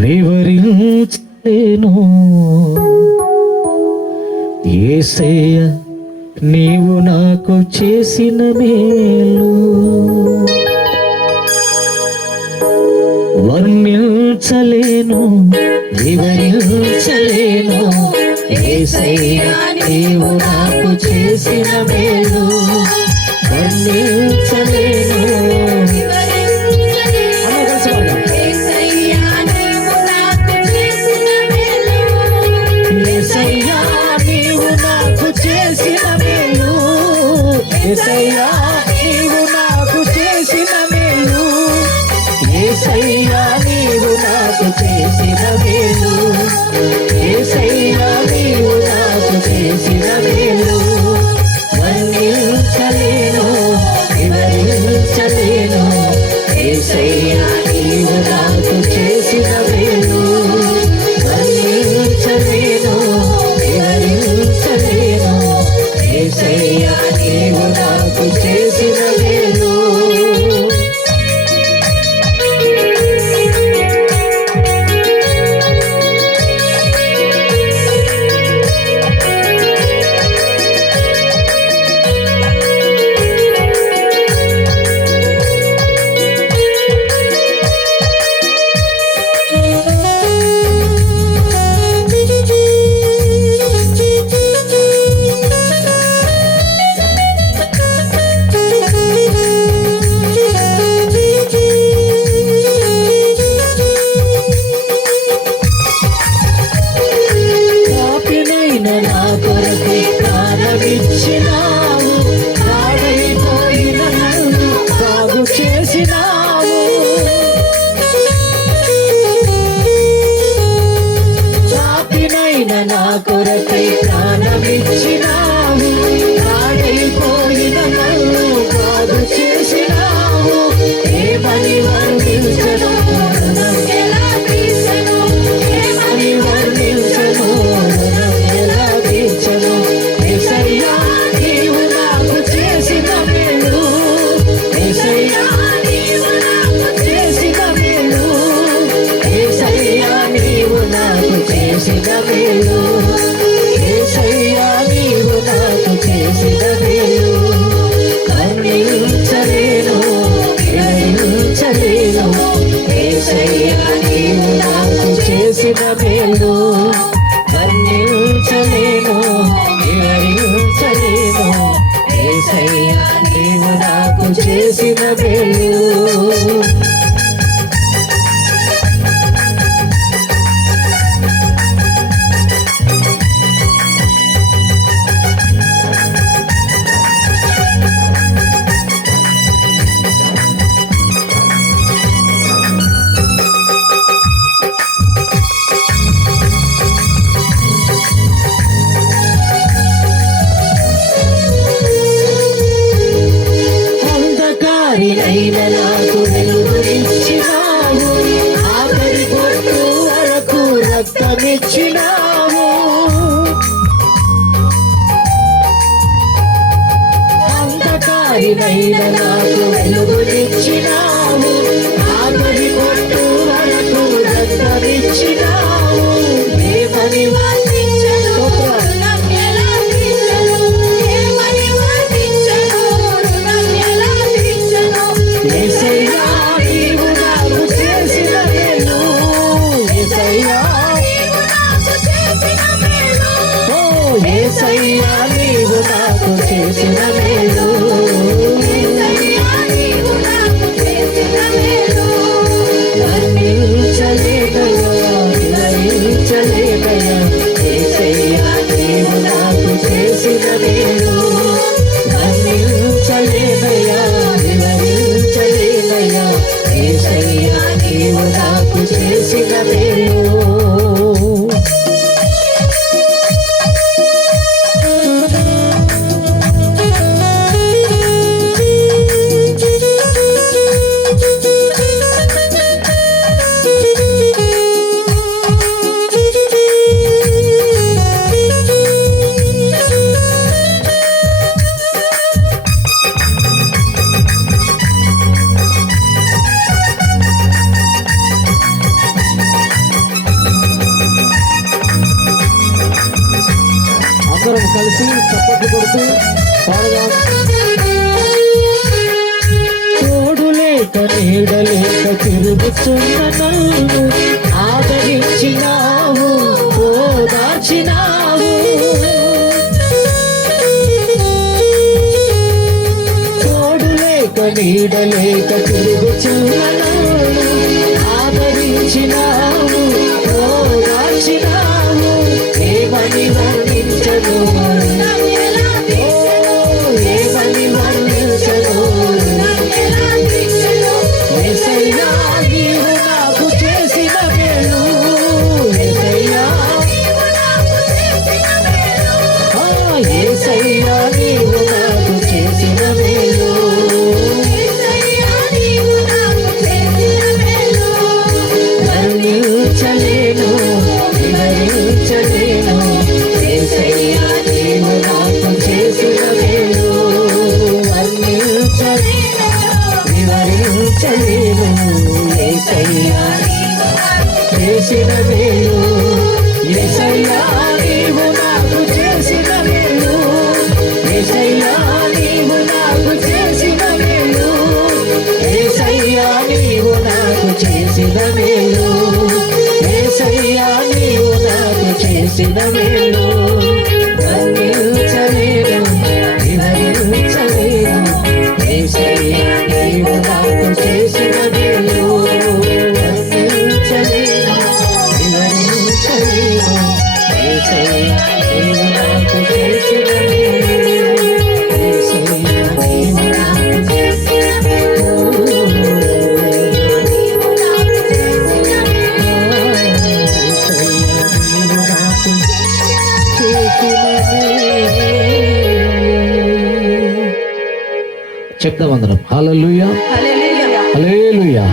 వివరించేను ఏసయ్య నీవు నాకు చేసిన మేలు. వర్ణించలేను వివరించలేను. ఏసయ్య నీవు నాకు చేసిన మేలు. వర్ణించలేను. వివరించలేను ఏసయ్యా నీవు నాకు ప్రాణమిచ్చినావు పాడైపోయిన నన్ను బాగు చేసినావు. ఏమని వర్ణించను ఏమని వర్ణించను ఎలా తీర్చను? ఏసయ్యా నీవు నాకు చేసిన మేలు. ఏసయ్యా నీవు నాకు చేసిన మేలు. ఏసయ్యా నీవు నాకు చేసిన మేలు. చేసిన ఏసయ్యా నీవు అందరం కలిసి చప్పట్లు కొడుతూ పాడదాం. తోడు లేక తిరుగుతున్న నన్ను ఆదరించినావు ఓదార్చినావు తోడు నీడలేక నీడ తిరుగుతున్న నన్ను ఆదరించినావు. చేసిన మేలు. ఏసయ్యా నీవు నాకు చేసిన మేలు. ఏసయ్యా నీవు నాకు చేసిన మేలు. ఏసయ్యా నీవు నాకు చేసిన మేలు. ఏసయ్యా నీవు నాకు చేసిన మేలు. చెప్దాం అందరం. హల్లెలూయా హల్లెలూయా